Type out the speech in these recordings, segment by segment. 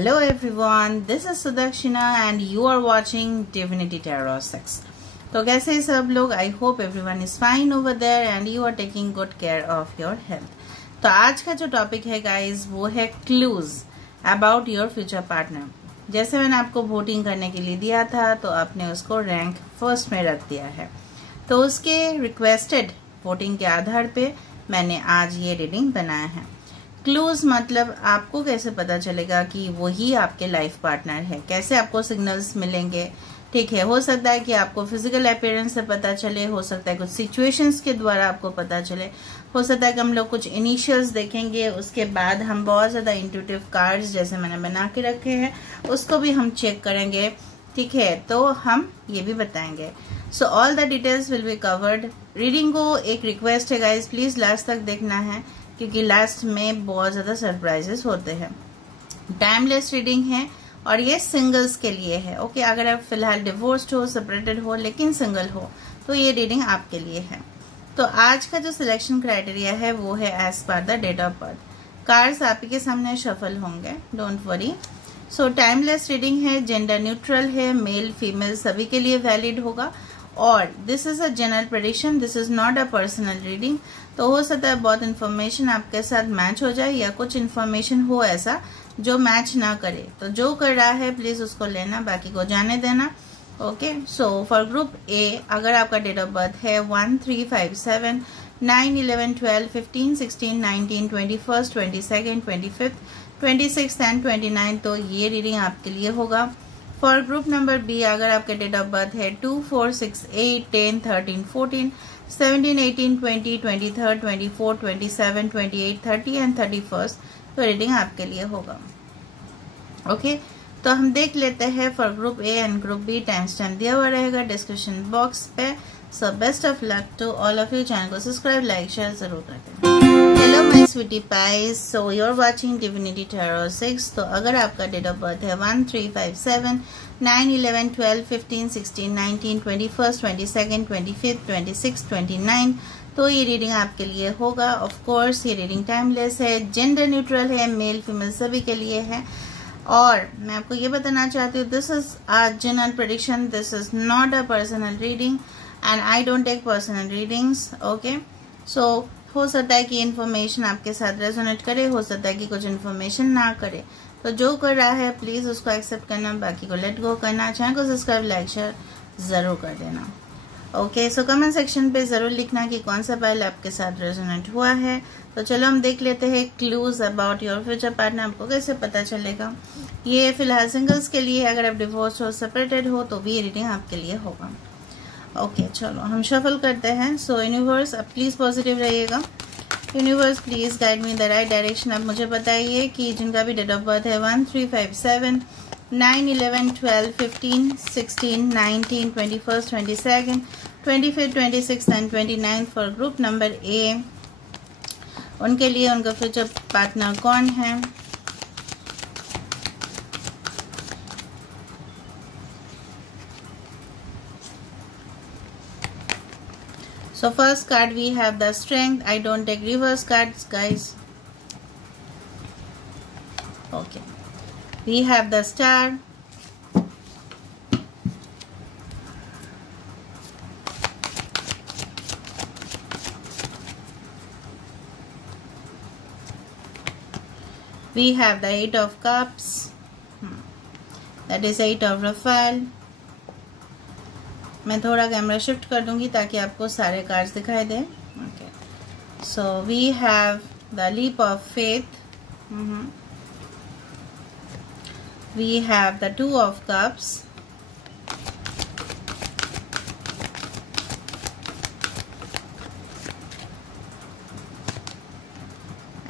Hello everyone, this is Sudakshina and you are watching Divinity Tarot 6. तो कैसे हैं सब लोग? I hope everyone is fine over there and you are taking good care of your health. तो आज का जो टॉपिक है गाइज वो है clues about your future partner. जैसे मैंने आपको वोटिंग करने के लिए दिया था तो आपने उसको रैंक फर्स्ट में रख दिया है. तो उसके रिक्वेस्टेड वोटिंग के आधार पे मैंने आज ये रीडिंग बनाया है. क्लूज मतलब आपको कैसे पता चलेगा कि वही आपके लाइफ पार्टनर है, कैसे आपको सिग्नल्स मिलेंगे. ठीक है, हो सकता है कि आपको फिजिकल अपीयरेंस से पता चले, हो सकता है कुछ सिचुएशंस के द्वारा आपको पता चले, हो सकता है कि हम लोग कुछ इनिशियल्स देखेंगे, उसके बाद हम बहुत ज्यादा इंट्यूटिव कार्ड्स जैसे मैंने बना के रखे हैं उसको भी हम चेक करेंगे. ठीक है, तो हम ये भी बताएंगे. So all the details will be covered. Reading को एक रिक्वेस्ट है गाइज, प्लीज लास्ट तक देखना है क्योंकि लास्ट में बहुत ज्यादा सरप्राइजेस होते हैं. टाइमलेस रीडिंग है और ये सिंगल्स के लिए है. ओके, अगर आप फिलहाल डिवोर्स्ड हो, सेपरेटेड हो लेकिन सिंगल हो तो ये रीडिंग आपके लिए है. तो आज का जो सिलेक्शन क्राइटेरिया है वो है as per the date of birth. Cards आप ही के सामने शफल होंगे, don't worry. So timeless reading है, जेंडर न्यूट्रल है, मेल फीमेल सभी के लिए वैलिड होगा और this is a general prediction, this is not a personal reading. तो हो सकता है बहुत इन्फॉर्मेशन आपके साथ मैच हो जाए या कुछ इन्फॉर्मेशन हो ऐसा जो मैच ना करे. तो जो कर रहा है प्लीज उसको लेना, बाकी को जाने देना. ओके, सो फॉर ग्रुप ए अगर आपका डेट ऑफ बर्थ है 1, 3, 5, 7, 9, 11, 12, 15, 16, 19, 21, 22, 25, 26 एंड 29 तो ये रीडिंग आपके लिए होगा. फॉर ग्रुप नंबर बी अगर आपके डेट ऑफ बर्थ है 2, 4, 6, 8, 10, 13, 14, 17, 18, 20, 23, 24, 27, 28, 30 एंड 31 तो रीडिंग आपके लिए होगा. ओके, तो हम देख लेते हैं for group A and group B. Time stamp दिया हुआ रहेगा डिस्क्रिप्शन बॉक्स पे. So best of luck to all of you. Channel को सब्सक्राइब लाइक शेयर जरूर करते हैं. Hello my sweetie pies, so you are watching Divinity Tarot 6. तो अगर आपका डेट ऑफ बर्थ है 1, 3, 5, 7, 9, 11, 12, 15, 16, 19, 21, 22, 25, 26, 29 तो ये रीडिंग आपके लिए होगा. ऑफ कोर्स ये रीडिंग टाइमलेस है, जेंडर न्यूट्रल है, मेल फीमेल सभी के लिए है. और मैं आपको ये बताना चाहती हूँ this is a general prediction, this is not a personal reading and I don't take personal readings. Okay, so हो सकता है कि इन्फॉर्मेशन आपके साथ रेजोनेट करे, हो सकता है कि कुछ इन्फॉर्मेशन ना करे. तो जो कर रहा है प्लीज उसको एक्सेप्ट करना, बाकी को लेट गो करना. चैनल को सब्सक्राइब लाइक शेयर जरूर कर देना. ओके, सो कमेंट सेक्शन पे जरूर लिखना कि कौन सा पाइल आपके साथ रेजोनेट हुआ है. तो चलो हम देख लेते हैं clues about your future partner आपको कैसे पता चलेगा. ये फिलहाल सिंगल्स के लिए, अगर आप डिवोर्स हो, सेपरेटेड हो तो भी ये रीडिंग आपके लिए होगा. ओके, चलो हम शफल करते हैं. सो यूनिवर्स अब प्लीज पॉजिटिव रहिएगा. Universe please guide me in the right direction. आप मुझे बताइए कि जिनका भी डेट ऑफ बर्थ है 1, 3, 5, 7, 9, 11, 12, 15, 16, 19, 21, 22, 25, 26 and 29 for group number A उनके लिए उनका फ्यूचर पार्टनर कौन है. So first card we have the strength. I don't take reverse cards guys. Okay, we have the star. We have the 8 of cups. That is 8 of Raphael. मैं थोड़ा camera shift कर दूंगी ताकि आपको सारे cards दिखाई दें. Okay, so we have the leap of faith, we have the 2 of cups,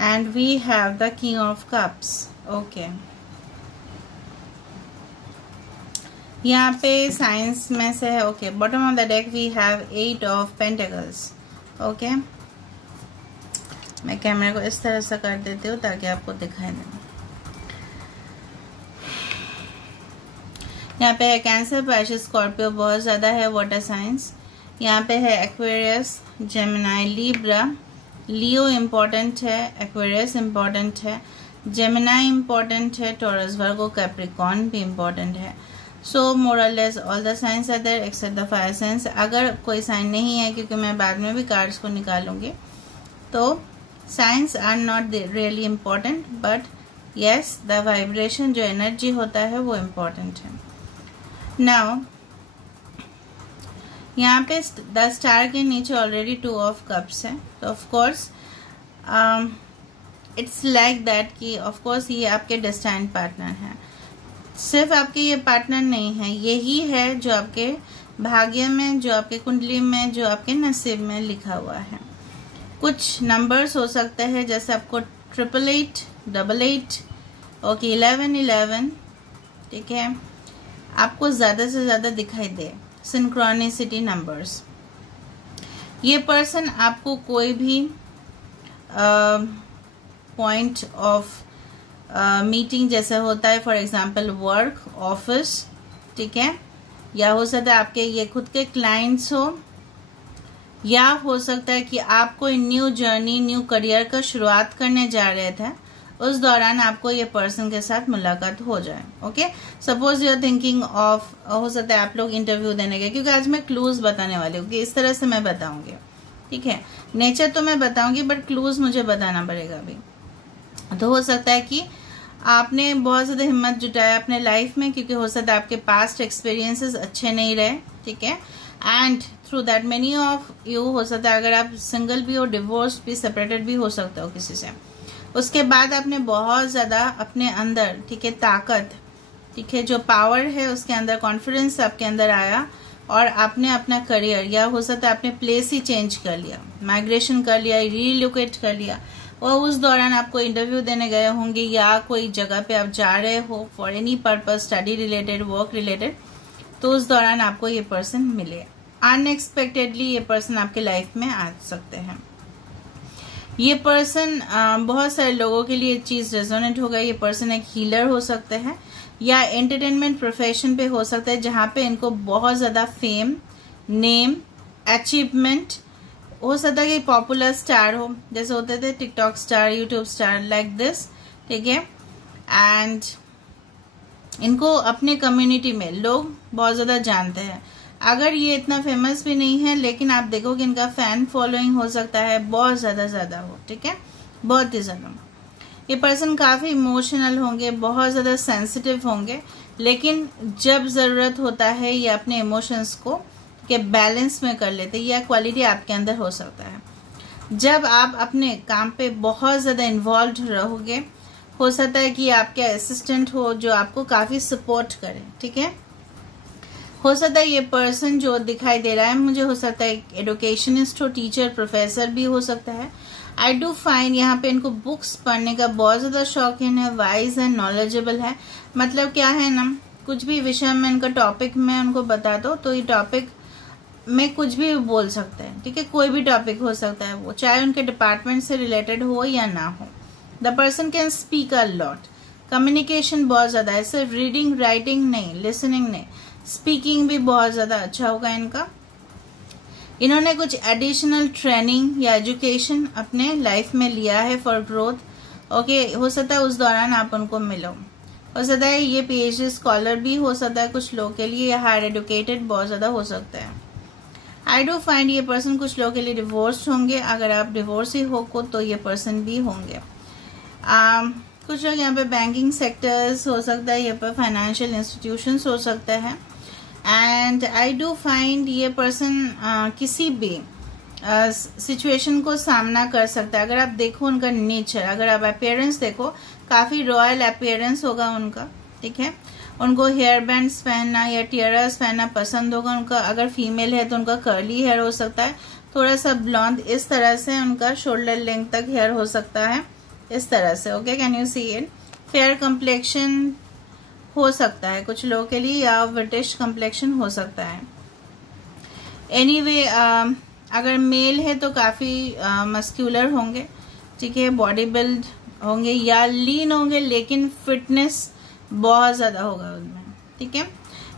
and we have the king of cups. Okay, यहाँ पे साइंस में से है. Okay, bottom of the deck we have 8 of pentacles. Okay, मैं कैमरे को इस तरह से कर देती हूँ ताकि आपको दिखाई दे. यहाँ पे है कैंसर, पाइसेस, स्कॉर्पियो बहुत ज्यादा है, वाटर साइंस. यहाँ पे है Aquarius, Gemini, Libra, Leo important है, एक्वेरियस इम्पोर्टेंट है, जेमिनाई इम्पोर्टेंट है, टॉरस, वर्गो, कैप्रिकॉर्न भी इम्पोर्टेंट है। So more or less all the signs are there except the fire signs. अगर कोई साइन नहीं है, क्योंकि मैं बाद में भी कार्ड्स को निकालूंगी, तो signs are not really important, but yes the vibration जो एनर्जी होता है वो इम्पोर्टेंट है। नाउ यहाँ पे द स्टार के नीचे ऑलरेडी 2 ऑफ कप्स है, तो of course it's like that कि ऑफ कोर्स ये आपके डेस्टाइन्ड पार्टनर है। सिर्फ आपके ये पार्टनर नहीं है, यही है जो आपके भाग्य में, जो आपके कुंडली में, जो आपके नसीब में लिखा हुआ है। कुछ नंबर्स हो सकते हैं, जैसे आपको 888, 88, ओके 1111, ठीक है, आपको ज्यादा से ज्यादा दिखाई दे सिंक्रोनिसिटी नंबर्स। ये पर्सन आपको कोई भी पॉइंट ऑफ मीटिंग जैसे होता है, फॉर एग्जांपल वर्क, ऑफिस, ठीक है, या हो सकता है आपके ये खुद के क्लाइंट्स हो, या हो सकता है कि आप कोई न्यू जर्नी, न्यू करियर का शुरुआत करने जा रहे थे, उस दौरान आपको ये पर्सन के साथ मुलाकात हो जाए। Okay, suppose you are thinking of, हो सकता है आप लोग इंटरव्यू देने गए, क्योंकि आज मैं क्लूज बताने वाली हूँ कि इस तरह से मैं बताऊंगी, ठीक है। नेचर तो मैं बताऊंगी, बट क्लूज मुझे बताना पड़ेगा अभी। तो हो सकता है कि आपने बहुत ज्यादा हिम्मत जुटाया अपने लाइफ में, क्योंकि हो सकता है आपके पास्ट एक्सपीरियंसेस अच्छे नहीं रहे, ठीक है, and through that many of you, हो सकता है अगर आप सिंगल भी हो, डिवोर्स भी, सेपरेटेड भी हो सकते हो किसी से, उसके बाद आपने बहुत ज्यादा अपने अंदर, ठीक है, ताकत, ठीक है, जो पावर है उसके अंदर, कॉन्फिडेंस आपके अंदर आया, और आपने अपना करियर, या हो सकता है आपने प्लेस ही चेंज कर लिया, माइग्रेशन कर लिया, रीलोकेट कर लिया, और उस दौरान आपको इंटरव्यू देने गए होंगे, या कोई जगह पे आप जा रहे हो for any purpose, study related, work related, तो उस दौरान आपको ये पर्सन मिले। अनएक्सपेक्टेडली ये पर्सन आपके लाइफ में आ सकते हैं। ये पर्सन बहुत सारे लोगों के लिए चीज रेजोनेट होगा। ये पर्सन एक हीलर हो सकते हैं, या एंटरटेनमेंट प्रोफेशन पे हो सकता है, जहां पे इनको बहुत ज्यादा फेम, नेम, अचीवमेंट, हो सकता है कि पॉपुलर स्टार हो, जैसे होते थे TikTok star, YouTube star, like this, ठीक है, एंड इनको अपने कम्युनिटी में लोग बहुत ज्यादा जानते हैं। अगर ये इतना फेमस भी नहीं है, लेकिन आप देखो कि इनका फैन फॉलोइंग हो सकता है बहुत ज्यादा हो, ठीक है, बहुत ही ज्यादा। ये पर्सन काफी इमोशनल होंगे, बहुत ज्यादा सेंसिटिव होंगे, लेकिन जब जरूरत होता है ये अपने इमोशंस को के बैलेंस में कर लेते, यह क्वालिटी आपके अंदर हो सकता है। जब आप अपने काम पे बहुत ज्यादा इन्वॉल्व रहोगे, हो सकता है कि आपके असिस्टेंट हो जो आपको काफी सपोर्ट करे, ठीक है। हो सकता है ये पर्सन जो दिखाई दे रहा है मुझे, हो सकता है एडुकेशनिस्ट हो, टीचर, प्रोफेसर भी हो सकता है। आई डू फाइंड यहाँ पे इनको बुक्स पढ़ने का बहुत ज्यादा शौकीन है, वाइज है, नॉलेजेबल है। मतलब क्या है ना, कुछ भी विषय में इनका टॉपिक में उनको बता दो तो ये टॉपिक में कुछ भी बोल सकते हैं, ठीक है, कोई भी टॉपिक हो सकता है वो, चाहे उनके डिपार्टमेंट से रिलेटेड हो या ना हो। The person can speak a lot, communication बहुत ज्यादा है, सिर्फ रीडिंग राइटिंग नहीं, लिसनिंग नहीं, स्पीकिंग भी बहुत ज्यादा अच्छा होगा इनका। इन्होंने कुछ एडिशनल ट्रेनिंग या एजुकेशन अपने लाइफ में लिया है फॉर ग्रोथ। ओके, हो सकता है उस दौरान आप उनको मिलो। हो सकता है ये पीएचडी स्कॉलर भी हो सकता है कुछ लोगों के लिए, या हायर एडुकेटेड बहुत ज्यादा हो सकता है। आई डू फाइंड ये पर्सन कुछ लोगों के लिए डिवोर्स होंगे। अगर आप डिवोर्स ही हो को तो ये पर्सन भी होंगे। कुछ लोग यहाँ पे बैंकिंग सेक्टर्स हो सकता है, यहाँ पे फाइनेंशियल इंस्टीट्यूशंस हो सकता है। एंड आई डू फाइंड ये पर्सन किसी भी सिचुएशन को सामना कर सकता है। अगर आप देखो उनका नेचर, अगर आप अपीयरेंस देखो, काफी रॉयल अपीयरेंस होगा उनका, ठीक है। उनको हेयर बैंड्स पहनना या टियरस पहनना पसंद होगा उनका। अगर फीमेल है तो उनका कर्ली हेयर हो सकता है, थोड़ा सा ब्लॉन्ड, इस तरह से उनका शोल्डर लेंथ तक हेयर हो सकता है, इस तरह से। Okay, can you see it. Fair complexion हो सकता है कुछ लोगों के लिए, या ब्रिटिश कम्प्लेक्शन हो सकता है। एनीवे, अगर मेल है तो काफी मस्क्यूलर होंगे, ठीक है, बॉडी बिल्ड होंगे या लीन होंगे, लेकिन फिटनेस बहुत ज्यादा होगा उनमें, ठीक है।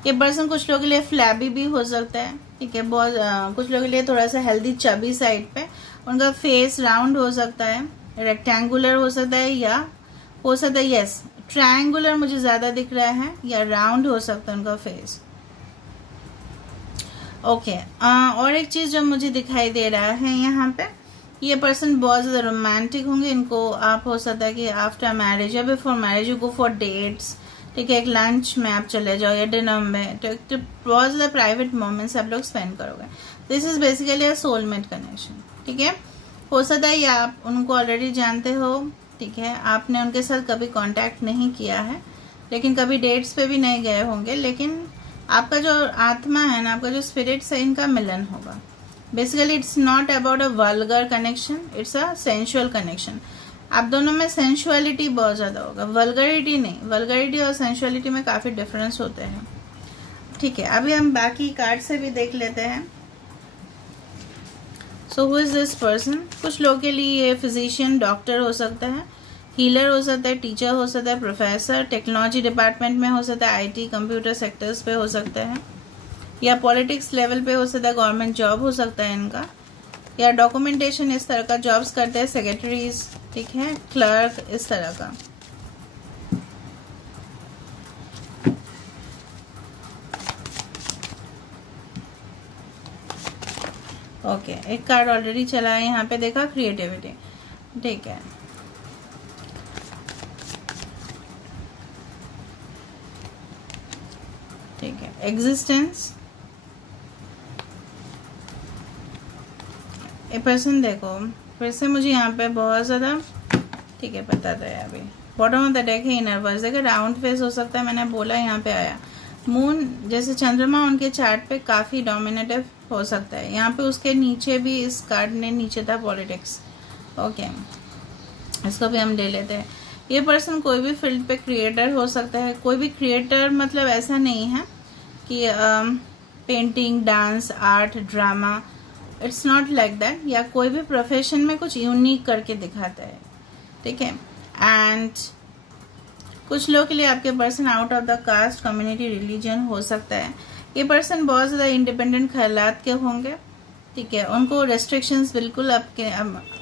ये पर्सन कुछ लोगों के लिए फ्लैबी भी हो सकता है, ठीक है, बहुत कुछ लोगों के लिए थोड़ा सा हेल्दी चबी साइड पे। उनका फेस राउंड हो सकता है, रेक्टेंगुलर हो सकता है, या हो सकता है यस ट्रायंगुलर मुझे ज्यादा दिख रहा है, या राउंड हो सकता है उनका फेस। ओके और एक चीज जो मुझे दिखाई दे रहा है यहाँ पे, ये पर्सन बहुत ज्यादा रोमांटिक होंगे। इनको आप हो सकता है कि आफ्टर मैरिज या before marriage you go for dates, ठीक है, एक लंच में आप चले जाओ या डिनर में, तो बहुत ज्यादा प्राइवेट मोमेंट्स आप लोग स्पेंड करोगे। This is basically a soulmate connection, ठीक है। हो सकता है या आप उनको ऑलरेडी जानते हो, ठीक है, आपने उनके साथ कभी कांटेक्ट नहीं किया है, लेकिन कभी डेट्स पे भी नहीं गए होंगे, लेकिन आपका जो आत्मा है ना, आपका जो स्पिरिट है, इनका मिलन होगा। Basically it's not about a vulgar connection, it's a sensual connection. आप दोनों में सेंशुअलिटी बहुत ज्यादा होगा, वल्गरिटी नहीं। वल्गरिटी और सेंशुअलिटी में काफी डिफरेंस होते हैं, ठीक है। अभी हम बाकी कार्ड से भी देख लेते हैं। So who is this person? कुछ लोगों के लिए ये फिजिशियन, डॉक्टर हो सकता है, हीलर हो सकता है, टीचर हो सकता है, प्रोफेसर, टेक्नोलॉजी डिपार्टमेंट में हो सकता है, आईटी कंप्यूटर सेक्टर्स पे हो सकता है, या पॉलिटिक्स लेवल पे हो सकता है, गवर्नमेंट जॉब हो सकता है इनका, या डॉक्यूमेंटेशन इस तरह का जॉब्स करते हैं, सेक्रेटरीज, ठीक है, क्लर्क, इस तरह का। ओके एक कार्ड ऑलरेडी चला है यहाँ पे, देखा, क्रिएटिविटी, ठीक है। ठीक है, एग्जिस्टेंस। ए पर्सन देखो फिर से मुझे यहाँ पे बहुत ज्यादा, ठीक है, पता था अभी बॉटम ऑफ द डेक है इनर वर्स। देखो राउंड फेस हो सकता है, मैंने बोला यहाँ पे आया। मून जैसे चंद्रमा उनके चार्ट पे काफी डोमिनेटिव हो सकता है। यहाँ पे उसके नीचे भी इस कार्ड ने नीचे था पॉलिटिक्स, ओके, इसको भी हम ले लेते हैं। ये पर्सन कोई भी फील्ड पे क्रिएटर हो सकता है। कोई भी क्रिएटर मतलब ऐसा नहीं है कि painting, dance, art, drama, it's not like that. या कोई भी प्रोफेशन में कुछ यूनिक करके दिखाता है, ठीक है। एंड कुछ लोग के लिए आपके person out of the caste, community, religion हो सकता है। ये पर्सन बहुत ज्यादा इंडिपेंडेंट ख्यालात के होंगे, ठीक है। उनको रेस्ट्रिक्शंस बिल्कुल आपके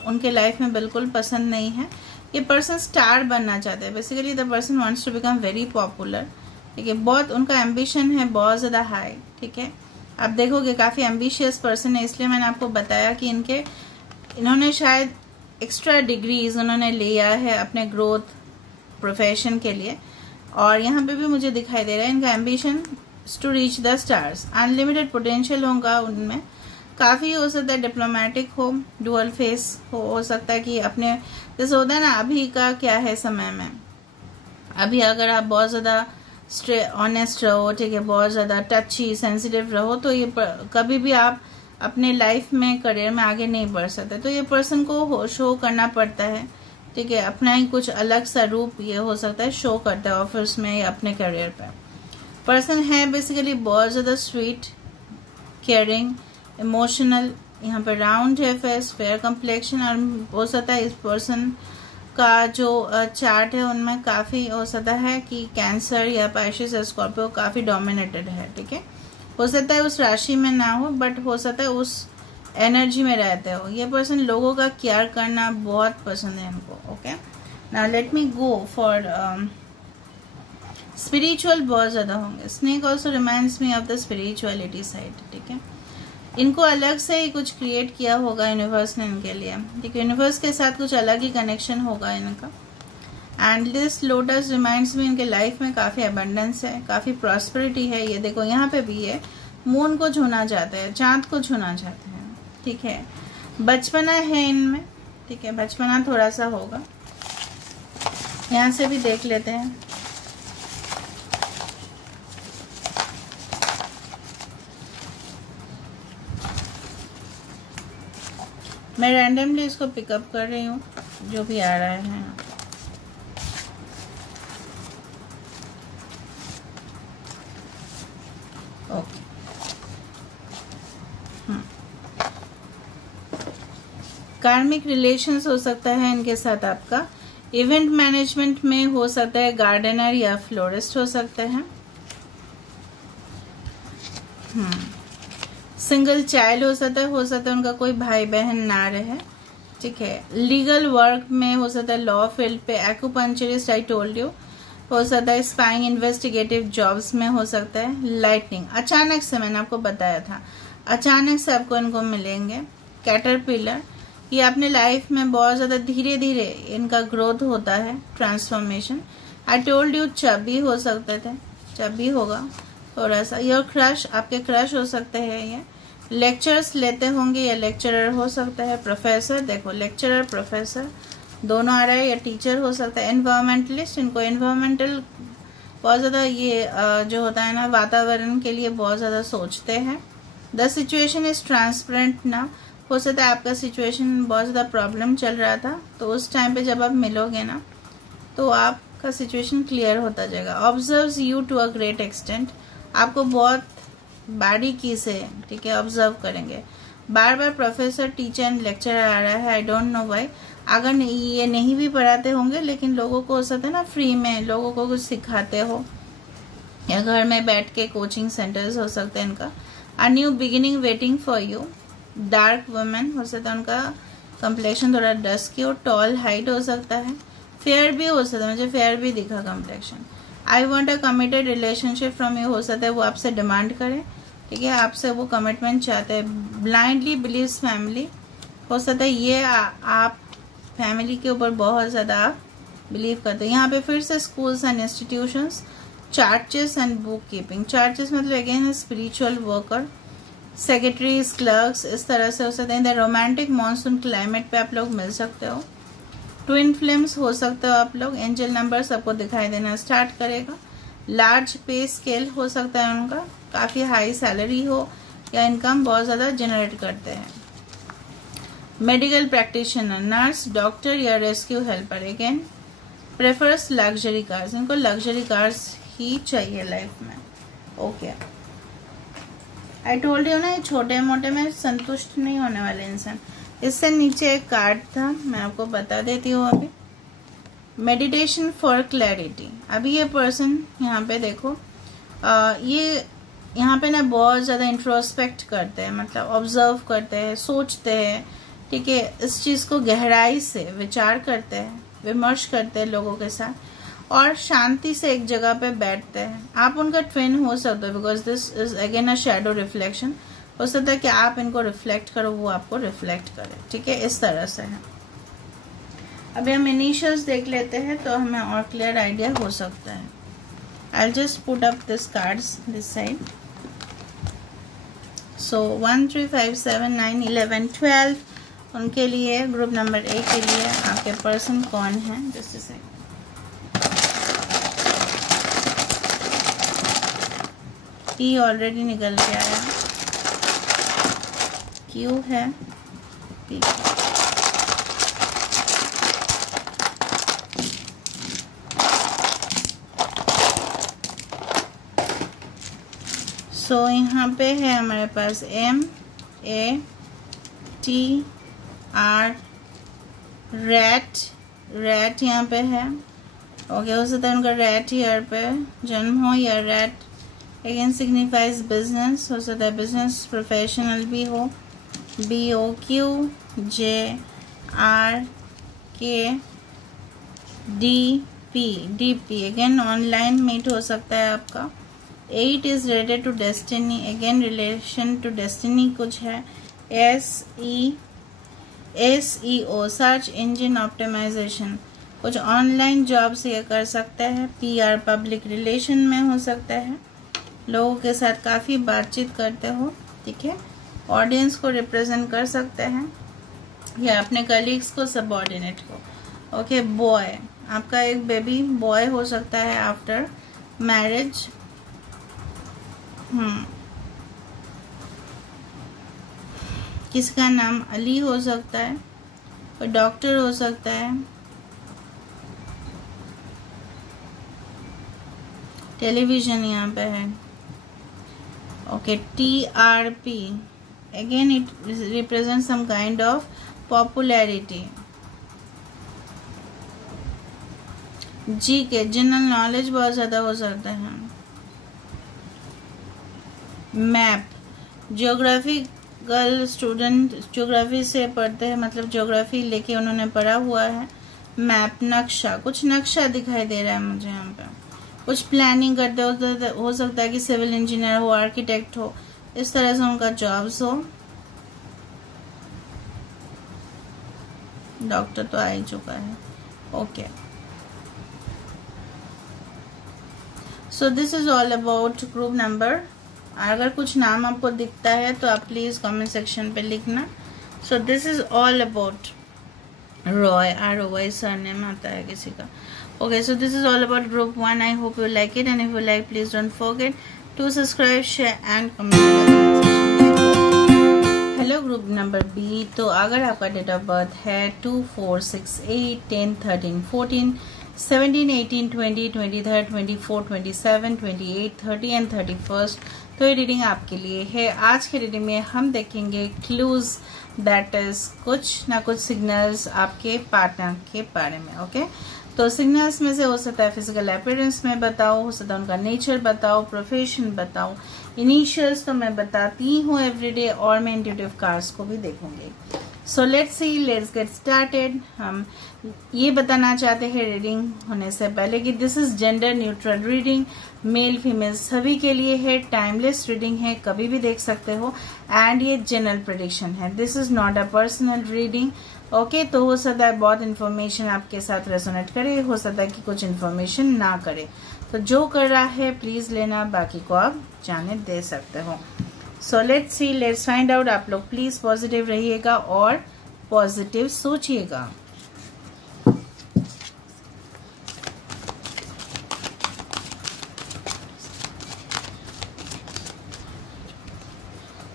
उनके लाइफ में बिल्कुल पसंद नहीं है। ये पर्सन स्टार बनना चाहते हैं। Basically the person wants to become very popular, ठीक है। बहुत उनका एम्बिशन है, बहुत ज्यादा हाई, ठीक है। आप देखोगे काफी एम्बिशियस पर्सन है, इसलिए मैंने आपको बताया कि इन्होंने शायद एक्स्ट्रा डिग्रीज उन्होंने लिया है अपने ग्रोथ प्रोफेशन के लिए। और यहाँ पे भी मुझे दिखाई दे रहा है इनका ambition to reach the stars. Unlimited potential होगा उनमें, काफी हो सकता है डिप्लोमेटिक हो, डुअल फेस हो सकता है कि अपने जैसे होता है ना, अभी का क्या है समय में, अभी अगर आप बहुत ज्यादा ऑनेस्ट रहो, ठीक है, बहुत ज्यादा टची सेंसिटिव रहो, तो ये कभी भी आप अपने लाइफ में करियर में आगे नहीं बढ़ सकते। तो ये पर्सन को शो करना पड़ता है, ठीक है, अपना ही कुछ अलग सा रूप ये हो सकता है शो करता है ऑफिस में या अपने करियर पे। पर्सन है बेसिकली बहुत ज्यादा स्वीट, केयरिंग, इमोशनल। यहाँ पे राउंड है फेस, फेयर कम्प्लेक्शन, और हो सकता है इस पर्सन का जो चार्ट है उनमें काफी हो सकता है कि कैंसर या पाइसेस या स्कॉर्पियो काफी डोमिनेटेड है, ठीक है। हो सकता है उस राशि में ना हो, बट हो सकता है उस एनर्जी में रहते हो। ये पर्सन लोगों का केयर करना बहुत पसंद है इनको, okay. Now let me go for spiritual बहुत ज्यादा होंगे। Snake also reminds me of the spirituality side, ठीक है। इनको अलग से ही कुछ क्रिएट किया होगा यूनिवर्स ने इनके लिए, ठीक है। यूनिवर्स के साथ कुछ अलग ही कनेक्शन होगा इनका। And this lotus reminds me इनके लाइफ में काफी अबंडेंस है, काफी प्रॉस्पेरिटी है। ये देखो यहाँ पे भी है, मून को छूना चाहते हैं, चांद को छूना चाहते हैं, ठीक है। बचपना है इनमें, ठीक है, बचपना थोड़ा सा होगा। यहाँ से भी देख लेते हैं। मैं रैंडमली इसको पिकअप कर रही हूँ, जो भी आ रहा है। ओके, कार्मिक रिलेशंस हो सकता है इनके साथ आपका। इवेंट मैनेजमेंट में हो सकता है, गार्डनर या फ्लोरिस्ट हो सकते हैं। सिंगल चाइल्ड हो सकता है उनका कोई भाई बहन ना रहे। ठीक है। लीगल वर्क में हो सकता है, लॉ फील्ड पे, एक्यूपंक्चरिस्ट आई टोल्ड यू, हो सकता है स्पाइंग इन्वेस्टिगेटिव जॉब्स में हो सकता है। लाइटनिंग, अचानक से, मैंने आपको बताया था अचानक से आपको इनको मिलेंगे। कैटरपिलर, ये अपने लाइफ में बहुत ज्यादा धीरे धीरे इनका ग्रोथ होता है, transformation. I told you chubby हो सकते थे, चबी होगा थोड़ा सा। योर क्रश, आपके क्रश हो सकते हैं ये। लेक्चर्स लेते होंगे या लेक्चरर हो सकता है। प्रोफेसर, देखो लेक्चरर प्रोफेसर दोनों आ रहा है, या टीचर हो सकता है। एनवायरमेंटलिस्ट, इनको एनवायरमेंटल बहुत ज्यादा ये जो होता है ना वातावरण के लिए बहुत ज्यादा सोचते हैं। द सिचुएशन इज ट्रांसपेरेंट ना, हो सकता है आपका सिचुएशन बहुत ज्यादा प्रॉब्लम चल रहा था, तो उस टाइम पे जब आप मिलोगे ना तो आपका सिचुएशन क्लियर होता जाएगा। Observes you to a great extent, आपको बहुत बारीकी से, ठीक है, ऑब्जर्व करेंगे। बार बार प्रोफेसर, टीचर एंड लेक्चरर आ रहा है, आई डोंट नो व्हाई। अगर ये नहीं भी पढ़ाते होंगे लेकिन लोगों को हो सकता है ना फ्री में लोगों को कुछ सिखाते हो, या घर में बैठ के कोचिंग सेंटर्स हो सकते हैं इनका। अ new beginning waiting for you. Dark women, हो सकता है उनका कम्प्लेक्शन थोड़ा डस्की हो। टॉल, हाइट हो सकता है। फेयर भी हो सकता है, मुझे फेयर भी दिखा complexion. I want a committed relationship from you, हो सकता है वो आपसे डिमांड करे, ठीक है, आपसे वो कमिटमेंट चाहते हैं। ब्लाइंडली बिलीव्स फैमिली, हो सकता है ये आप फैमिली के ऊपर बहुत ज्यादा आप बिलीव करते हैं। यहाँ पे फिर से schools and institutions. Churches and book keeping, churches मतलब again spiritual worker, secretaries, clerks, इस तरह से हो सकते हैं। रोमांटिक मॉनसून क्लाइमेट पे आप लोग मिल सकते हो। ट्विन फ्लेम्स हो सकते हो आप लोग। एंजल नंबर सबको दिखाई देना स्टार्ट करेगा। लार्ज पे स्केल हो सकता है उनका, काफी हाई सैलरी हो या इनकम बहुत ज्यादा जनरेट करते हैं। मेडिकल प्रैक्टिशनर, नर्स, डॉक्टर या rescue helper, again prefers luxury cars, इनको लग्जरी कार्स ही चाहिए लाइफ में। ओके, आई टोल्ड यू ना, ये छोटे मोटे में संतुष्ट नहीं होने वाले इंसान। इससे नीचे एक कार्ड था, मैं आपको बता देती हूँ अभी। मेडिटेशन फॉर क्लैरिटी, अभी ये पर्सन यहाँ पे देखो, ये यहाँ पे ना बहुत ज्यादा इंट्रोस्पेक्ट करते हैं, मतलब ऑब्जर्व करते हैं, सोचते हैं, ठीक है, इस चीज को गहराई से विचार करते हैं, विमर्श करते हैं लोगों के साथ, और शांति से एक जगह पे बैठते हैं। आप उनका ट्विन हो सकते हो, because this is again a shadow reflection. हो सकता है कि आप इनको रिफ्लेक्ट करो, वो आपको रिफ्लेक्ट करे, ठीक है, इस तरह से है। अभी हम इनिशियल्स देख लेते हैं तो हमें और क्लियर आइडिया हो सकता है। I'll just put up this cards this side. So 1 3 5 7 9 11 12 उनके लिए, ग्रुप नंबर 1 के लिए आपके पर्सन कौन है, just a second. P already निकल के आया, Q है, P। तो यहाँ पे है हमारे पास M A T R, rat यहाँ पे है। ओके, हो सकता है उनका रैट ईयर पे जन्म हो, या रैट अगेन सिग्निफाइज बिजनेस, हो सकता है बिजनेस प्रोफेशनल भी हो। BOQ JRK DP again online meet हो सकता है आपका। 8 is related to destiny, again relation to destiny कुछ है। SEO सर्च इंजन ऑप्टिमाइजेशन, कुछ ऑनलाइन जॉब्स ये कर सकता है। PR पब्लिक रिलेशन में हो सकता है, लोगों के साथ काफी बातचीत करते हो, ठीक है, ऑडियंस को रिप्रेजेंट कर सकते हैं या अपने कलीग्स को, सबऑर्डिनेट को। ओके, बॉय, आपका एक बेबी बॉय हो सकता है आफ्टर मैरिज। किसका नाम अली हो सकता है, कोई डॉक्टर हो सकता है। टेलीविजन यहाँ पे है। Okay, TRP again it represent some kind of popularity. G K general knowledge बहुत ज्यादा हो सकता है। Map, geography girl student geography से पढ़ते हैं, मतलब ज्योग्राफी लेके उन्होंने पढ़ा हुआ है। मैप, नक्शा, कुछ नक्शा दिखाई दे रहा है मुझे यहाँ पे। कुछ प्लानिंग करते हो सकता है कि सिविल इंजीनियर हो, आर्किटेक्ट हो, इस तरह से उनका जॉब्स हो। डॉक्टर तो आ ही चुका है। Okay, so this is all about group number. अगर कुछ नाम आपको दिखता है तो आप प्लीज कमेंट सेक्शन पे लिखना। So this is all about Roy, ROY surname आता है किसी का। Okay, so this is all about group 1। I hope you like it, and if you like please don't forget to subscribe, share and comment. Hello group number B, तो अगर आपका date of birth है 2, 4, 6, 8, 10, 13, 14, 17, 18, 20, 23, 24, 27, 28, 30 and 31, तो ये reading आपके लिए है। आज के रीडिंग में हम देखेंगे क्लूज, दैट इज कुछ ना कुछ सिग्नल्स आपके पार्टनर के बारे में। ओके, तो सिग्नल्स में से हो सकता है फिजिकल अपीयरेंस में बताओ, हो सकता है उनका नेचर बताओ, प्रोफेशन बताओ, इनिशियल्स तो मैं बताती हूँ एवरीडे, और मैं इंट्यूटिव कार्ड्स को भी देखूंगी। So let's see, let's get started. हम ये बताना चाहते हैं रीडिंग होने से पहले कि this is gender neutral reading, mail female सभी के लिए है, टाइमलेस रीडिंग है, कभी भी देख सकते हो, एंड ये जनरल प्रेडिक्शन है। This is not a personal reading. Okay, तो हो सकता है बहुत इन्फॉर्मेशन आपके साथ रेजोनेट करे, हो सकता है कि कुछ इन्फॉर्मेशन ना करे, तो जो कर रहा है प्लीज लेना, बाकी को आप जाने दे सकते हो। So let's see, let's find out. आप लोग प्लीज पॉजिटिव रहिएगा और पॉजिटिव सोचिएगा।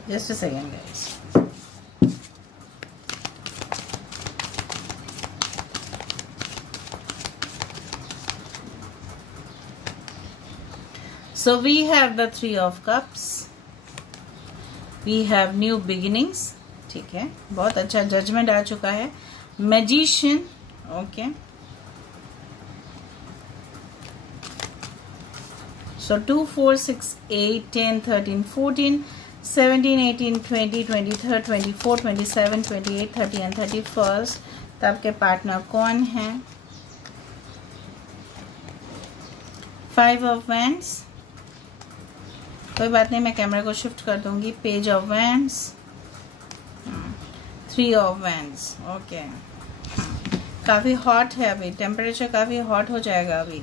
Just a second guys. So we have the 3 of cups, we have new beginnings, ठीक है, बहुत अच्छा जजमेंट आ चुका है। Magician, okay, so 2, 4, 6, 8, 10, 13, 14, 17, 18, 20, 23, 24, 27, 28, 30 and 31। तो आपके पार्टनर कौन है? 5 of Wands, कोई बात नहीं, मैं कैमरा को शिफ्ट कर दूंगी। Page of wands, 3 of wands, okay, काफी हॉट है अभी, टेम्परेचर काफी हॉट हो जाएगा अभी।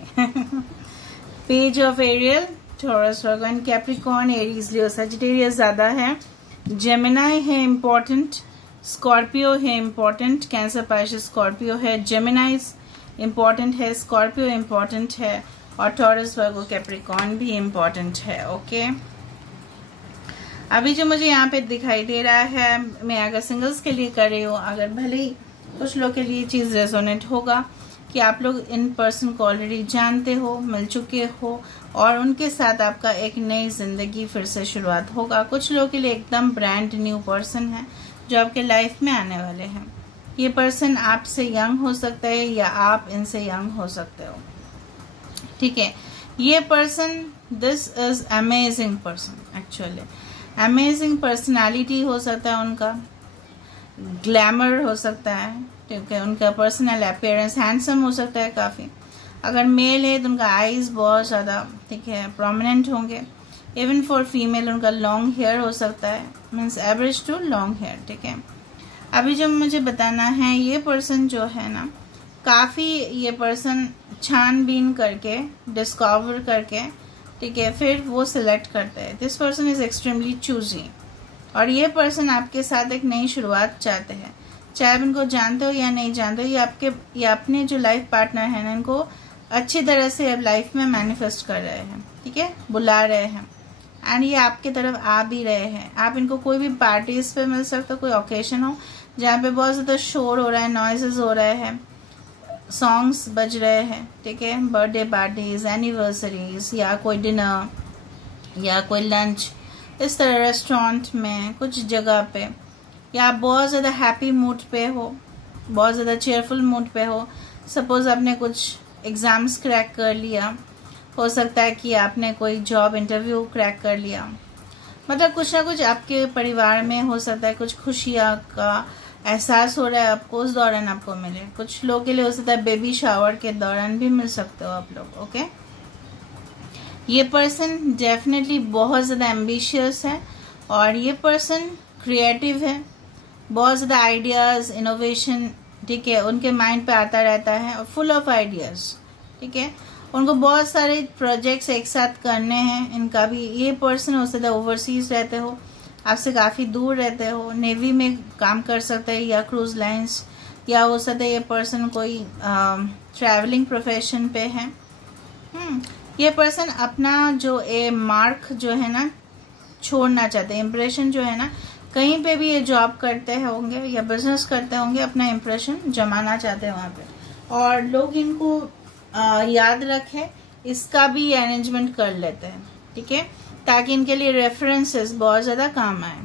Page of aerial, Taurus, Virgo, Capricorn, Aries, Leo, Sagittarius ज्यादा है, जेमिनाई है इम्पोर्टेंट, स्कॉर्पियो है इम्पोर्टेंट, कैंसर, पाइसेस, स्कॉर्पियो है, जेमिनाइज इम्पोर्टेंट है, स्कॉर्पियो इम्पोर्टेंट है, और टॉरस, वर्गो, कैप्रिकॉर्न भी इम्पोर्टेंट है। ओके, अभी जो मुझे यहाँ पे दिखाई दे रहा है, मैं अगर सिंगल्स के लिए कर रही हूँ, अगर भले ही कुछ लोग के लिए चीज रेजोनेट होगा कि आप लोग इन पर्सन को ऑलरेडी जानते हो, मिल चुके हो, और उनके साथ आपका एक नई जिंदगी फिर से शुरुआत होगा। कुछ लोगों के लिए एकदम ब्रांड न्यू पर्सन है जो आपके लाइफ में आने वाले हैं। ये पर्सन आपसे यंग हो सकता है या आप इनसे यंग हो सकते हो, ठीक है। ये person, this is amazing person, actually amazing personality हो सकता है उनका, ग्लैमर हो सकता है, ठीक है, उनका पर्सनल अपीयरेंस हैंडसम हो सकता है काफी। अगर मेल है तो उनका आईज बहुत ज्यादा, ठीक है, प्रोमिनेंट होंगे। इवन फॉर फीमेल उनका लॉन्ग हेयर हो सकता है, means average to long hair, ठीक है। अभी जो मुझे बताना है, ये पर्सन जो है ना, काफी ये पर्सन छानबीन करके, डिस्कवर करके, ठीक है, फिर वो सिलेक्ट करते हैं। This person is extremely choosy, और ये पर्सन आपके साथ एक नई शुरुआत चाहते हैं, चाहे आप इनको जानते हो या नहीं जानते हो। ये अपने जो लाइफ पार्टनर है ना, इनको अच्छी तरह से अब लाइफ में मैनिफेस्ट कर रहे हैं, ठीक है, बुला रहे हैं, एंड ये आपके तरफ आ भी रहे हैं। आप इनको कोई भी पार्टीज पे मिल सकते हो, कोई ओकेशन हो जहाँ पे बहुत ज्यादा शोर हो रहा है, नॉइजेस हो रहे हैं, सॉन्ग्स बज रहे हैं, ठीक है, बर्थडे पार्टीज, एनिवर्सरीज, या कोई डिनर या कोई लंच, इस तरह रेस्टोरेंट में कुछ जगह पे, या आप बहुत ज्यादा हैप्पी मूड पे हो, बहुत ज्यादा चेयरफुल मूड पे हो। सपोज आपने कुछ एग्जाम्स क्रैक कर लिया, हो सकता है कि आपने कोई जॉब इंटरव्यू क्रैक कर लिया, मतलब कुछ ना कुछ आपके परिवार में हो सकता है, कुछ खुशियाँ का एहसास हो रहा है आपको, उस दौरान आपको मिले। कुछ लोगों के लिए हो सकता है बेबी शावर के दौरान भी मिल सकते हो आप लोग। ओके, ये पर्सन डेफिनेटली बहुत ज़्यादा एम्बिशियस है और ये पर्सन क्रिएटिव है, बहुत ज़्यादा आइडियाज़, इनोवेशन, ठीक है, उनके माइंड पे आता रहता है और फुल ऑफ आइडियाज़, ठीक है। उनको बहुत सारे प्रोजेक्ट्स एक साथ करने हैं। इनका भी ये पर्सन हो सकता है ओवरसीज रहते हो, आपसे काफ़ी दूर रहते हो, नेवी में काम कर सकते हैं या क्रूज लाइंस, या हो सकता है ये पर्सन कोई ट्रैवलिंग प्रोफेशन पे है। ये पर्सन अपना जो मार्क जो है ना छोड़ना चाहते हैं, इम्प्रेशन जो है ना, कहीं पे भी ये जॉब करते होंगे या बिजनेस करते होंगे, अपना इम्प्रेशन जमाना चाहते हैं वहाँ पे, और लोग इनको याद रखें, इसका भी अरेंजमेंट कर लेते हैं, ठीक है, ताकि इनके लिए रेफरेंसेस बहुत ज़्यादा काम आए।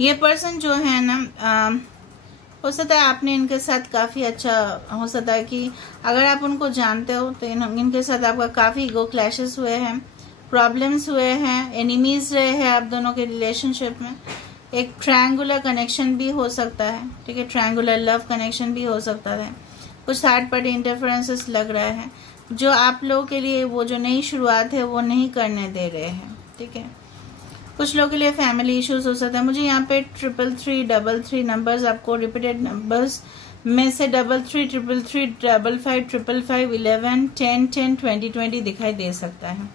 ये पर्सन जो है ना हो सकता है आपने इनके साथ काफ़ी अच्छा, हो सकता है कि अगर आप उनको जानते हो तो इनके साथ आपका काफ़ी ईगो क्लैशेस हुए हैं, प्रॉब्लम्स हुए हैं, एनिमीज रहे हैं आप दोनों के रिलेशनशिप में। एक ट्रायंगुलर कनेक्शन भी हो सकता है, ठीक है, ट्रायंगुलर लव कनेक्शन भी हो सकता है। कुछ थर्ड पार्टी इंटरफेरेंसेस लग रहे हैं जो आप लोगों के लिए वो जो नई शुरुआत है वो नहीं करने दे रहे हैं, ठीक है। कुछ लोगों के लिए फैमिली इश्यूज हो सकता है। मुझे यहाँ पे 333 33 नंबर्स, आपको रिपीटेड नंबर्स में से 33 333 55 55 11 10 10 20 20 दिखाई दे सकता है।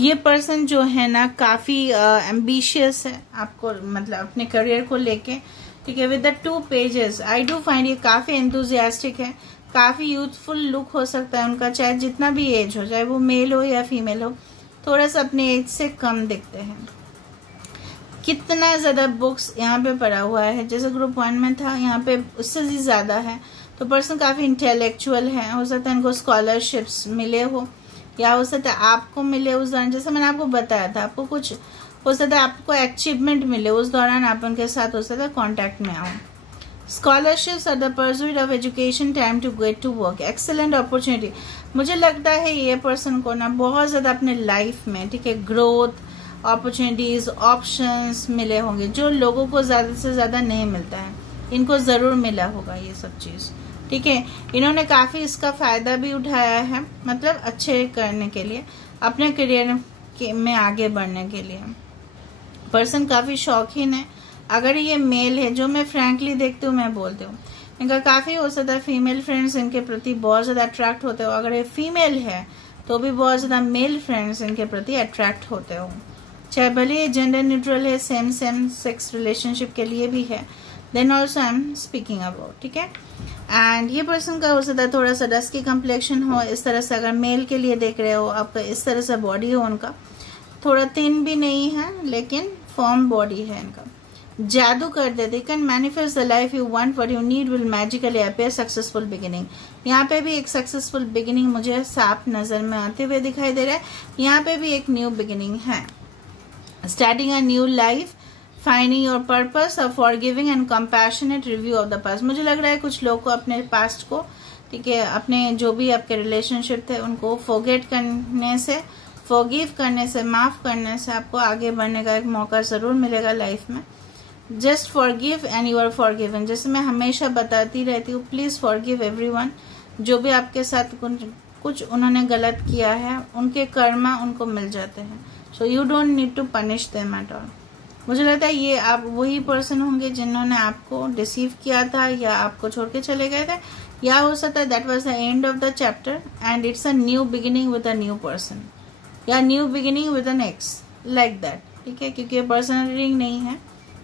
ये पर्सन जो है ना काफ़ी एम्बिशियस है आपको, मतलब अपने करियर को लेके, ठीक है, with the 2 pages I do find ये काफ़ी एंथुजियास्टिक है, काफ़ी यूथफुल लुक हो सकता है उनका, चाहे जितना भी एज हो, चाहे वो मेल हो या फीमेल हो, थोड़ा सा अपने एज से कम दिखते हैं। कितना ज़्यादा बुक्स यहाँ पे पढ़ा हुआ है, जैसे ग्रुप 1 में था, यहाँ पे उससे भी ज़्यादा है। तो पर्सन काफ़ी इंटेलेक्चुअल है, हो सकता है इनको स्कॉलरशिप्स मिले हो, या हो सकता है आपको मिले उस दौरान, जैसे मैंने आपको बताया था, आपको कुछ हो सकता है आपको अचीवमेंट मिले उस दौरान, आप उनके साथ हो सकता है कॉन्टैक्ट में आओ। Scholarships are the pursuit of education, time to get to work, excellent opportunity. मुझे लगता है ये पर्सन को ना बहुत ज़्यादा अपने लाइफ में, ठीक है, ग्रोथ, अपॉर्चुनिटीज, ऑप्शंस मिले होंगे जो लोगों को ज़्यादा से ज़्यादा नहीं मिलता है, इनको ज़रूर मिला होगा ये सब चीज़, ठीक है। इन्होंने काफ़ी इसका फ़ायदा भी उठाया है, मतलब अच्छे करने के लिए, अपने करियर में आगे बढ़ने के लिए। पर्सन काफ़ी शौकीन है। अगर ये मेल है, जो मैं फ्रैंकली देखती हूँ, मैं बोलती हूँ, इनका काफ़ी हो सकता है फीमेल फ्रेंड्स इनके प्रति बहुत ज़्यादा अट्रैक्ट होते हो। अगर ये फीमेल है तो भी बहुत ज़्यादा मेल फ्रेंड्स इनके प्रति अट्रैक्ट होते हो, चाहे भले ये जेंडर न्यूट्रल है, सेम सेक्स रिलेशनशिप के लिए भी है, then also I am speaking about, ठीक है। एंड ये पर्सन का हो सकता है थोड़ा सा डस्की कम्प्लेक्शन हो, इस तरह से अगर मेल के लिए देख रहे हो, आपका इस तरह से बॉडी हो, उनका थोड़ा थिन भी नहीं है लेकिन फॉर्म बॉडी है इनका। जादू कर देते, can manifest the life you want, what you need will magically appear, successful beginning. यहाँ पे भी एक सक्सेसफुल बिगिनिंग मुझे साफ नजर में आते हुए दिखाई दे रहा है। यहाँ पे भी एक न्यू बिगिनिंग है, starting a new life, finding your purpose, a forgiving and compassionate review of the past. मुझे लग रहा है कुछ लोग को अपने पास्ट को, ठीक है, अपने जो भी आपके रिलेशनशिप थे उनको फॉरगेट करने से, फॉरगिव करने से, माफ करने से आपको आगे बढ़ने का एक मौका जरूर मिलेगा लाइफ में। Just forgive and you are forgiven. जैसे मैं हमेशा बताती रहती हूँ, प्लीज फॉरगिव एवरीवन। जो भी आपके साथ कुछ उन्होंने गलत किया है, उनके कर्मा उनको मिल जाते हैं, so you don't need to punish them at all. मुझे लगता है ये आप वही पर्सन होंगे जिन्होंने आपको डिसीव किया था या आपको छोड़ के चले गए थे, या हो सकता है that was the end of the chapter and it's a new beginning with a new person, या new beginning with an ex, like that, ठीक है। क्योंकि पर्सनल रीडिंग नहीं है,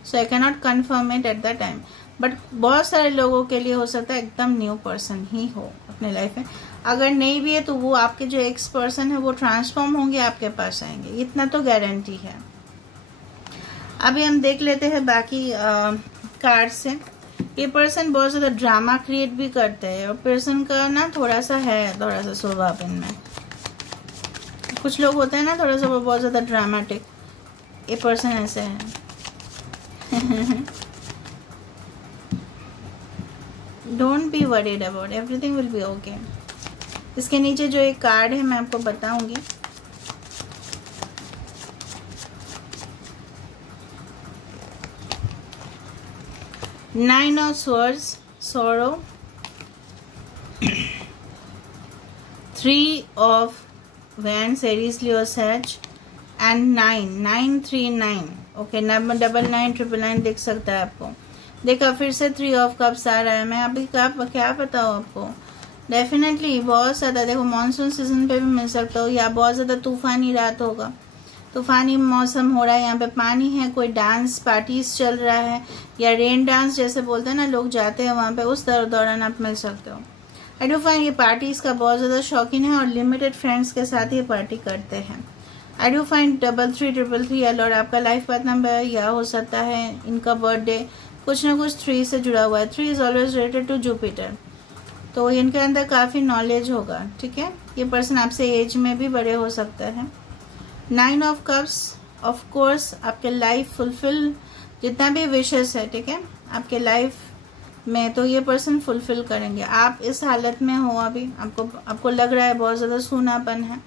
so I can not confirm it at the time, but बहुत सारे लोगों के लिए हो सकता है एकदम न्यू पर्सन ही हो अपने लाइफ में। अगर नहीं भी है तो वो आपके जो एक्स पर्सन है वो ट्रांसफॉर्म होंगे, आपके पास आएंगे, इतना तो गारंटी है। अभी हम देख लेते हैं बाकी कार्ड से। ये पर्सन बहुत ज्यादा ड्रामा क्रिएट भी करते हैं, और पर्सन का ना थोड़ा सा स्वभाव इनमें, कुछ लोग होते हैं ना थोड़ा सा वो बहुत ज्यादा ड्रामेटिक, ये पर्सन ऐसे है। Don't be worried about, everything will be okay. इसके नीचे जो एक कार्ड है मैं आपको बताऊंगी। 9 of swords, sorrow. 3 of wands, Aries, Leo, Sag, and 9 okay, number 9999 दिख सकता है आपको। देखा फिर से 3 ऑफ कप्स आ रहा है। मैं अभी क्या बताऊँ आपको, डेफिनेटली बहुत ज्यादा, देखो मानसून सीजन पे भी मिल सकता हो, या बहुत ज्यादा तूफानी रात होगा, तूफानी मौसम हो रहा है, यहाँ पे पानी है, कोई डांस पार्टीज चल रहा है, या रेन डांस जैसे बोलते हैं ना लोग जाते हैं वहां पे, उस दौरान आप मिल सकते हो। आई डू फाइंड ये पार्टीज का बहुत ज्यादा शौकीन है और लिमिटेड फ्रेंड्स के साथ ये पार्टी करते हैं। आई डू फाइंड 3333 और आपका लाइफ पार्टनर नंबर, या हो सकता है इनका बर्थडे कुछ ना कुछ 3 से जुड़ा हुआ है। 3 is always related to Jupiter, तो इनके अंदर काफी नॉलेज होगा, ठीक है। ये पर्सन आपसे एज में भी बड़े हो सकता है। 9 ऑफ कप्स, ऑफ कोर्स आपके लाइफ फुलफिल जितना भी विशेष है, ठीक है, आपके लाइफ में, तो ये पर्सन फुलफिल करेंगे। आप इस हालत में हो अभी, आपको लग रहा है बहुत ज्यादा सूनापन है,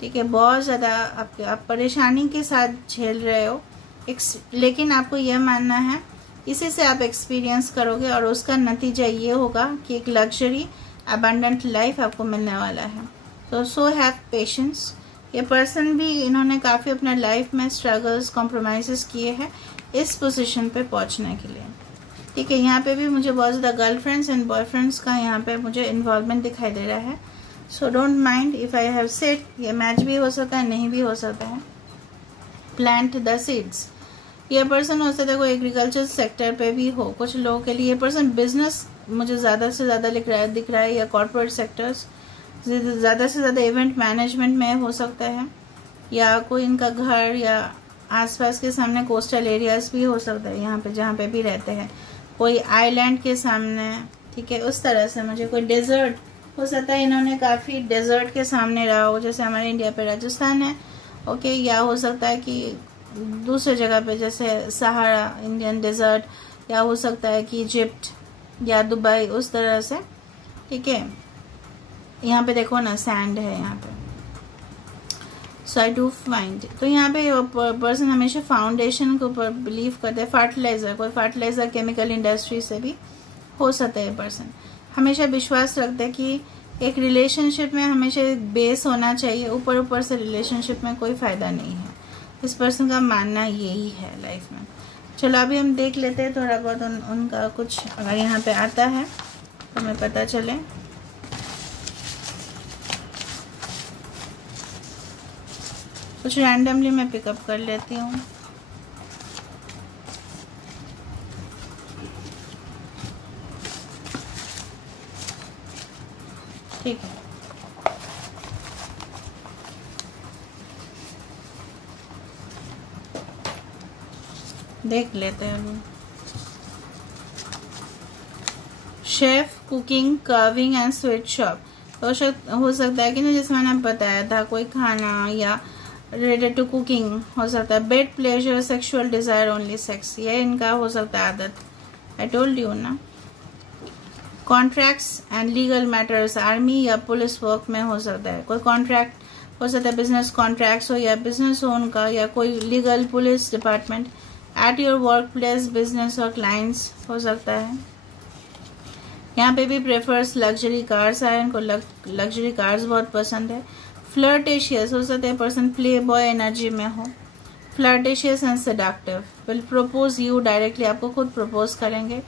ठीक है, बहुत ज्यादा आप परेशानी के साथ झेल रहे हो, लेकिन आपको यह मानना है इसी से आप एक्सपीरियंस करोगे और उसका नतीजा ये होगा कि एक लग्जरी अबंडेंट लाइफ आपको मिलने वाला है। तो सो हैव पेशेंस। ये पर्सन भी, इन्होंने काफी अपने लाइफ में स्ट्रगल्स, कॉम्प्रोमाइजेस किए हैं इस पोजीशन पे पहुंचने के लिए, ठीक है। यहाँ पे भी मुझे बहुत ज्यादा गर्लफ्रेंड्स एंड बॉयफ्रेंड्स का यहाँ पे मुझे इन्वॉल्वमेंट दिखाई दे रहा है। So don't mind if I have said, ये मैच भी हो सकता है, नहीं भी हो सकता है। प्लांट द सीड्स, ये पर्सन हो सकता है कोई एग्रीकल्चर सेक्टर पे भी हो, कुछ लोगों के लिए ये पर्सन बिजनेस मुझे ज्यादा से ज्यादा दिख रहा है, या कॉर्पोरेट सेक्टर्स, ज्यादा से ज्यादा इवेंट मैनेजमेंट में हो सकता है, या कोई इनका घर या आसपास के सामने कोस्टल एरियाज भी हो सकता है, यहाँ पे जहाँ पे भी रहते हैं, कोई आइलैंड के सामने, ठीक है, उस तरह से। मुझे कोई डेजर्ट हो सकता है, इन्होंने काफी डेजर्ट के सामने रहा हो, जैसे हमारे इंडिया पे राजस्थान है, ओके, या हो सकता है कि दूसरे जगह पे जैसे सहारा इंडियन डेजर्ट, या हो सकता है कि इजिप्ट या दुबई, उस तरह से, ठीक है। यहाँ पे देखो ना सैंड है यहाँ पे। सो आई डू फाइंड, तो यहाँ पे पर्सन हमेशा फाउंडेशन के ऊपर बिलीव करते हैं। फर्टिलाइजर, कोई फर्टिलाइजर केमिकल इंडस्ट्री से भी हो सकता है। पर्सन हमेशा विश्वास रखते हैं कि एक रिलेशनशिप में हमेशा बेस होना चाहिए, ऊपर ऊपर से रिलेशनशिप में कोई फायदा नहीं है। इस पर्सन का मानना यही है लाइफ में। चलो अभी हम देख लेते हैं थोड़ा बहुत उनका कुछ, अगर यहाँ पे आता है तो हमें पता चले। कुछ रैंडमली मैं पिकअप कर लेती हूँ। ठीक है, देख लेते हैं अभी। Chef, cooking, curving and sweet shop, तो हो सकता है कि ना, जैसे मैंने बताया था, कोई खाना या रिलेटेड टू कुकिंग हो सकता है। Bed pleasure, sexual desire, only sex, ये इनका हो सकता है आदत। आई टोल्ड यू ना। Contracts and legal matters, army या पुलिस वर्क में हो सकता है। कोई कॉन्ट्रैक्ट हो सकता है, बिजनेस कॉन्ट्रैक्ट्स हो या बिजनेस हो उनका, या कोई legal, police department. At your work place, business और क्लाइंट्स हो सकता है। यहाँ पे भी प्रेफर्स लग्जरी कार्स आए, इनको लग्जरी कार्स बहुत पसंद है। फ्लर्टेशियस हो सकता है, पर्सन प्ले बॉय एनर्जी में हो। Flirtatious and seductive, will propose you directly, आपको खुद प्रपोज करेंगे।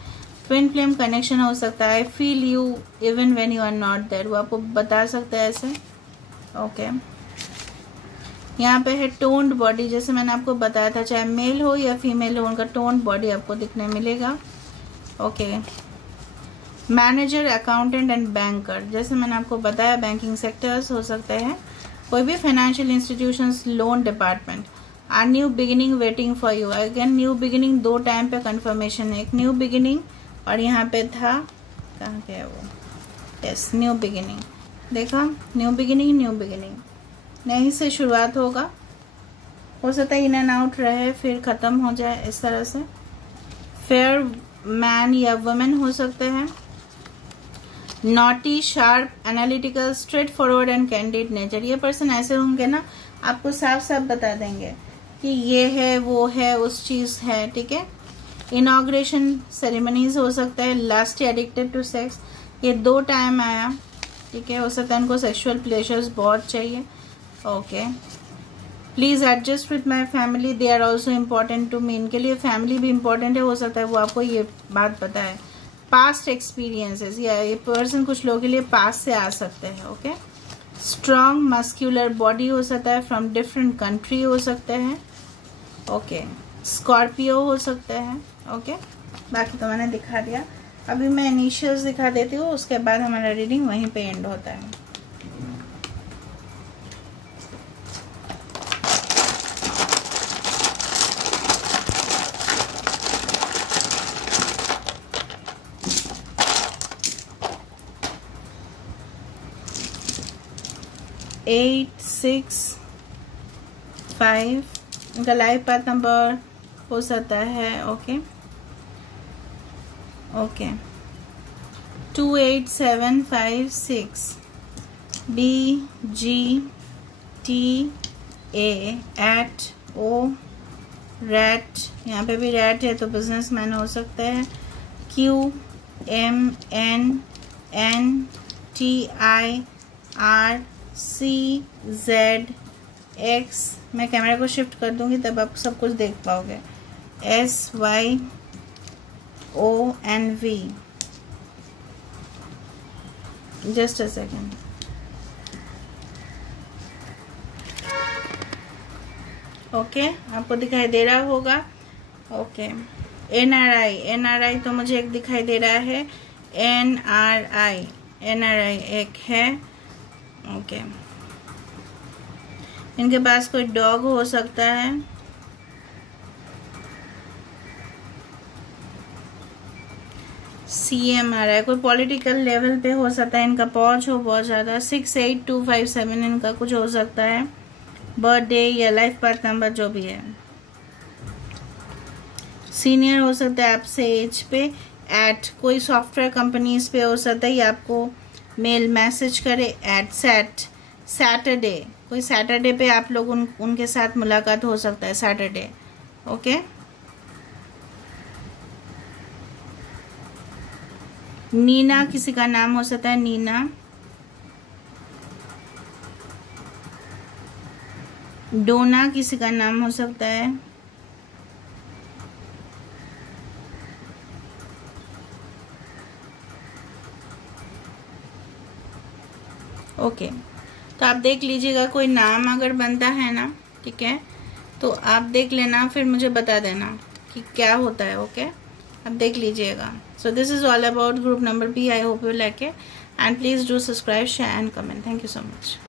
ट्विन फ्लेम कनेक्शन हो सकता है। Feel you even when you are not there, वो आपको बता सकता है ऐसे, ओके। यहाँ पे है टोन्ड बॉडी, जैसे मैंने आपको बताया था, चाहे मेल हो या फीमेल हो, उनका टोन्ड बॉडी आपको दिखने मिलेगा, okay. Manager, accountant and banker, जैसे मैंने आपको बताया, बैंकिंग सेक्टर्स हो सकते हैं। कोई भी financial institutions, loan department. A new beginning waiting for you, again new beginning, 2 time पे कंफर्मेशन है। एक न्यू बिगिनिंग और यहाँ पे था, कहाँ गया वो, यस, न्यू बिगिनिंग, देखा, न्यू बिगिनिंग, न्यू बिगिनिंग, नई से शुरुआत होगा। हो सकता है इन एंड आउट रहे फिर खत्म हो जाए, इस तरह से। फेयर मैन या वुमेन हो सकते हैं। Naughty, sharp, analytical, straight forward and candid nature, ये पर्सन ऐसे होंगे ना, आपको साफ साफ बता देंगे कि ये है, वो है, उस चीज है, ठीक है। इनॉग्रेशन सेरेमनीज हो सकता है, लस्ट या एडिक्टेड टू सेक्स, ये 2 टाइम आया, ठीक है। हो सकता है उनको सेक्सुअल प्लेजर्स बहुत चाहिए, okay. Please adjust with my family, they are also important to me, इनके लिए फैमिली भी इम्पॉर्टेंट है, हो सकता है वो आपको ये बात पता है। पास्ट एक्सपीरियंसेस, या ये पर्सन कुछ लोगों के लिए पास्ट से आ सकते हैं, ओके। स्ट्रॉन्ग मस्क्यूलर बॉडी हो सकता है, फ्रॉम डिफरेंट कंट्री हो सकते हैं, ओके। स्कॉर्पियो हो सकता है, ओके। बाकी तो मैंने दिखा दिया, अभी मैं इनिशियल्स दिखा देती हूँ, उसके बाद हमारा रीडिंग वहीं पे एंड होता है। एट 6 5 इनका लाइफ पाथ नंबर हो सकता है, ओके ओके। 28756 BGTA@O रैट, यहाँ पे भी रैट है तो बिजनेसमैन हो सकता है। QMNNTIRCZX, मैं कैमरा को शिफ्ट कर दूंगी तब आप सब कुछ देख पाओगे। SYONV, just a second. Okay, आपको दिखाई दे रहा होगा, ओके। NRI तो मुझे एक दिखाई दे रहा है, NRI एक है, ओके। इनके पास कोई डॉग हो सकता है, CMRI कोई पॉलिटिकल लेवल पे हो सकता है, इनका पहुंच हो बहुत ज़्यादा। 68257 इनका कुछ हो सकता है, बर्थडे या लाइफ पाथ नंबर जो भी है। सीनियर हो सकता है आपसे एज पे, एट कोई सॉफ्टवेयर कंपनीज पे हो सकता है, ये आपको मेल मैसेज करे। एट सैटरडे, कोई सैटरडे पे आप लोग उनके साथ मुलाकात हो सकता है, सैटरडे, ओके। नीना किसी का नाम हो सकता है, नीना। डोना किसी का नाम हो सकता है, ओके। तो आप देख लीजिएगा, कोई नाम अगर बनता है ना, ठीक है, तो आप देख लेना, फिर मुझे बता देना कि क्या होता है, ओके। आप देख लीजिएगा। सो this is all about group number B. I hope you like it and please do subscribe, share and comment. Thank you so much.